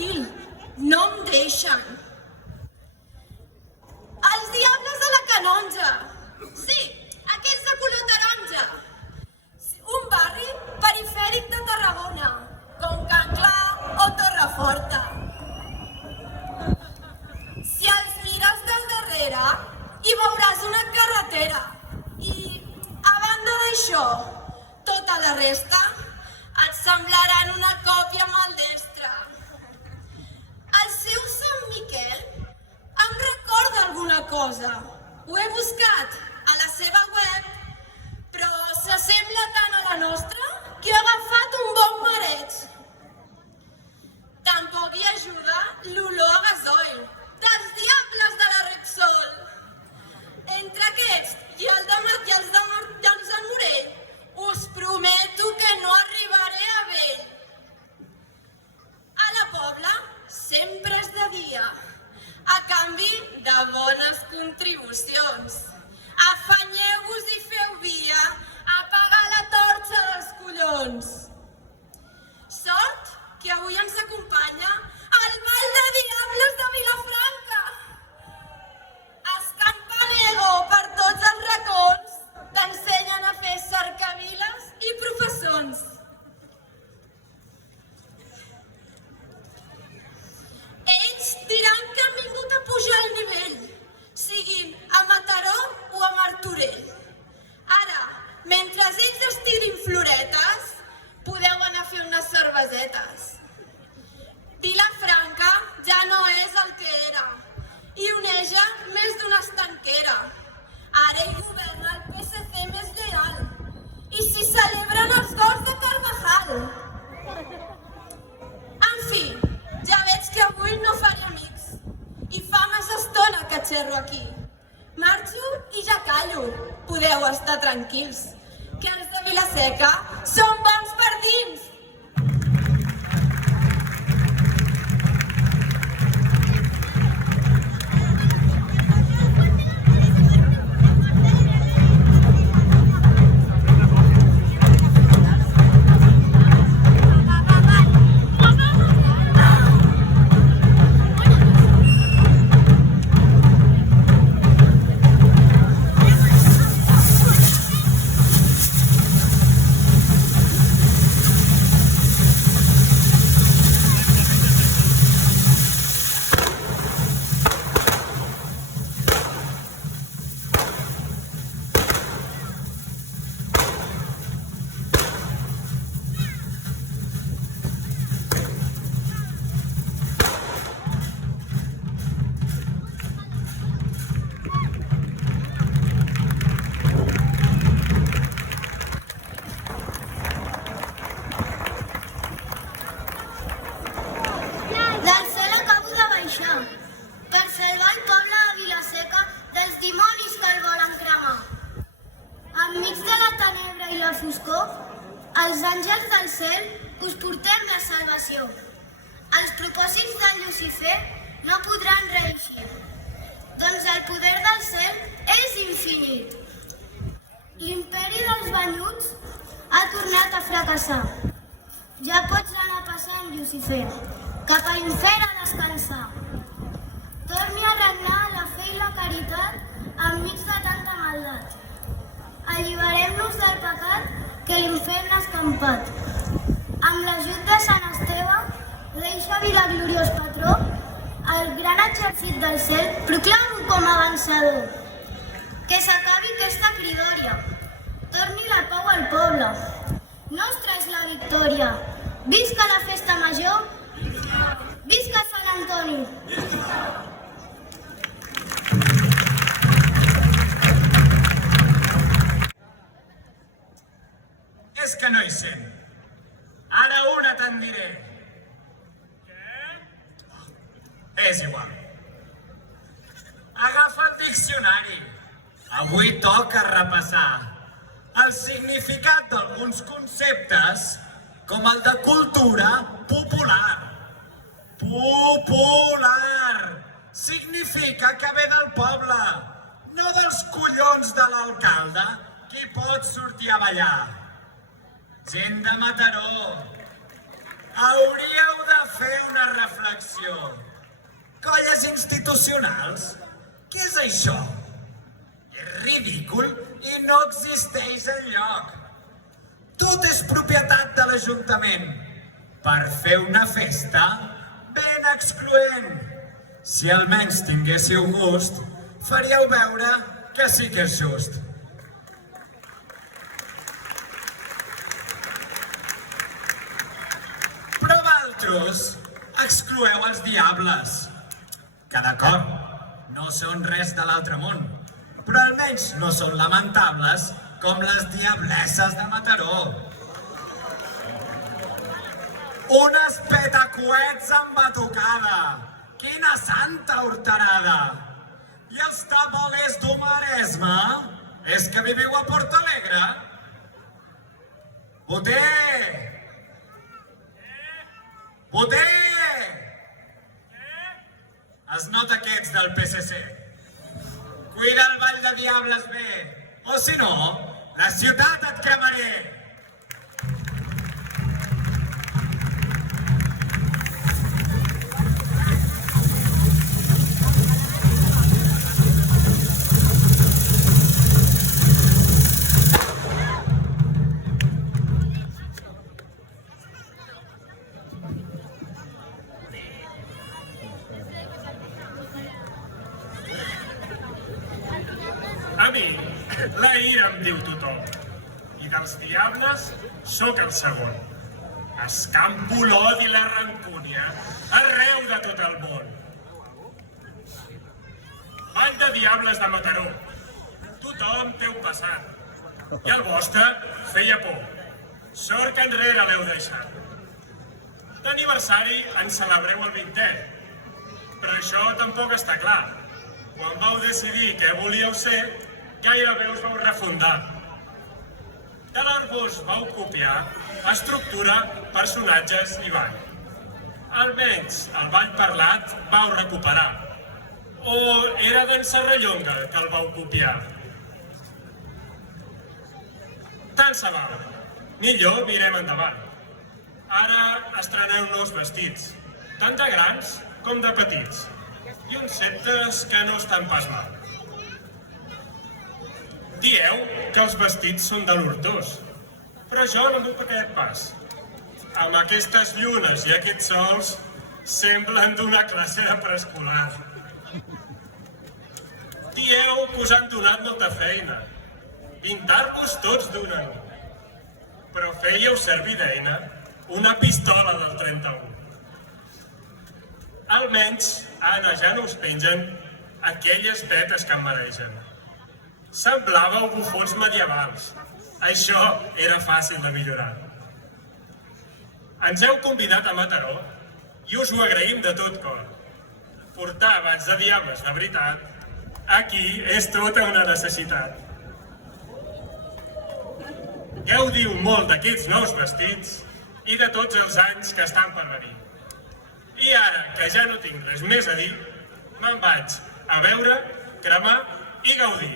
tranquil, no em deixen. Els diables de la Canonja. Sí, aquells de color taronja. Un barri perifèric de Tarragona, com Can Clar o Torreforta. Si els mires del darrere, hi veuràs una carretera. I, a banda d'això, tota la resta et semblaran una còpia maldestra. El seu Sant Miquel em recorda alguna cosa. Ho he buscat a la seva web, però s'assembla tant a la nostra que he agafat un bon mareig. Tampoc hi ajuda l'olor a gasoil dels diables de la Repsol. Entre aquests i els de Morell, us prometo que no arribaré a vell. A la Pobla sempre és de dia, a canvi de bones contribucions. Afanyeu-vos i feu via a apagar la torxa dels collons. Sort que avui ens acompanya el Ball de Diables de Vilafranca. Escampanego per tots els racons, t'ensenyen a fer cercaviles i professons. Ells diran que han vingut a pujar el nivell, siguin a Mataró o a Martorell. Ara, mentre ells es tirin floretes, podeu anar a fer unes cervesetes. Vilafranca ja no és el que era i oneja més d'una estanquera. Ara hi governa el PSC més lleial i s'hi celebren els gols de Carvajal. En fi, ja veig que avui no faré amics i fa massa estona que xerro aquí. Marxo i ja callo, podeu estar tranquils, que els de Vilaseca són bons per dins. Els àngels del cel us portem la salvació. Els propòsits de Llucifer no podran reeixir, doncs el poder del cel és infinit. L'imperi dels venuts ha tornat a fracassar. Ja pots anar passant, Llucifer, cap a l'infern a descansar. Torni a regnar la fe i la caritat enmig de tanta maldat. Alliberem-nos del pecat que l'infern ha escampat. Amb l'ajut de Sant Esteve, rei Xavier gloriós patró, el gran exèrcit del cel proclamo com a vencedor. Que s'acabi aquesta cridòria, torni la pau al poble. Nostra és la victòria. Visca la festa major! Visca Sant Antoni! És que no hi sent. Ara una te'n diré. Què? És igual. Agafa el diccionari. Avui toca repassar el significat d'alguns conceptes com el de cultura popular. Popular! Significa que ve del poble, no dels collons de l'alcalde, qui pot sortir a ballar. Gent de Mataró, hauríeu de fer una reflexió. Colles institucionals? Què és això? És ridícul i no existeix enlloc. Tot és propietat de l'Ajuntament. Per fer una festa ben excloent. Si almenys tinguéssiu gust, faríeu veure que sí que és just. Però vosaltres excloeu els diables, que d'acord, no són res de l'altre món, però almenys no són lamentables com les diablesses de Mataró. Unes petacoets amb batucada, quina santa horterada! I els tabalers du Maresme? És que viviu a Portalegre? Boter! Boter! Es nota que ets del PSC. Cuida el ball de diables bé, o si no, la ciutat et cremaré! A mi, la ira em diu tothom. I dels diables, sóc el segon. Escampo l'odi i la rancúnia arreu de tot el món. Ball de diables de Mataró. Tothom té un passat. I el vostre feia por. Sort que enrere l'heu deixat. D'aniversari en celebreu el 20è. Però això tampoc està clar. Quan vau decidir què volíeu ser, gairebé us vau refundar. De l'Arbós vau copiar estructura, personatges i ball. Almenys el ball parlat vau recuperar. O era d'en Serrallonga que el vau copiar? Tant se val. Millor mirem endavant. Ara estreneu nous vestits, tant de grans com de petits, i uns ceptes que no estan pas mal. Dieu que els vestits són de l'Hortós, però jo no m'ho aquest pas. Amb aquestes llunes i aquests sols semblen d'una classe de preescolar. Dieu que us han donat molta feina, pintar-vos tots d'una. Però fèieu servir d'eina una pistola del 31. Almenys ara ja no us pengen aquelles vetes que em mereixen. Semblàveu bufons medievals. Això era fàcil de millorar. Ens heu convidat a Mataró i us ho agraïm de tot cor. Portar abans de diables de veritat, aquí és tota una necessitat. Gaudiu molt d'aquests nous vestits i de tots els anys que estan per venir. I ara, que ja no tinc res més a dir, me'n vaig a beure, cremar i gaudir.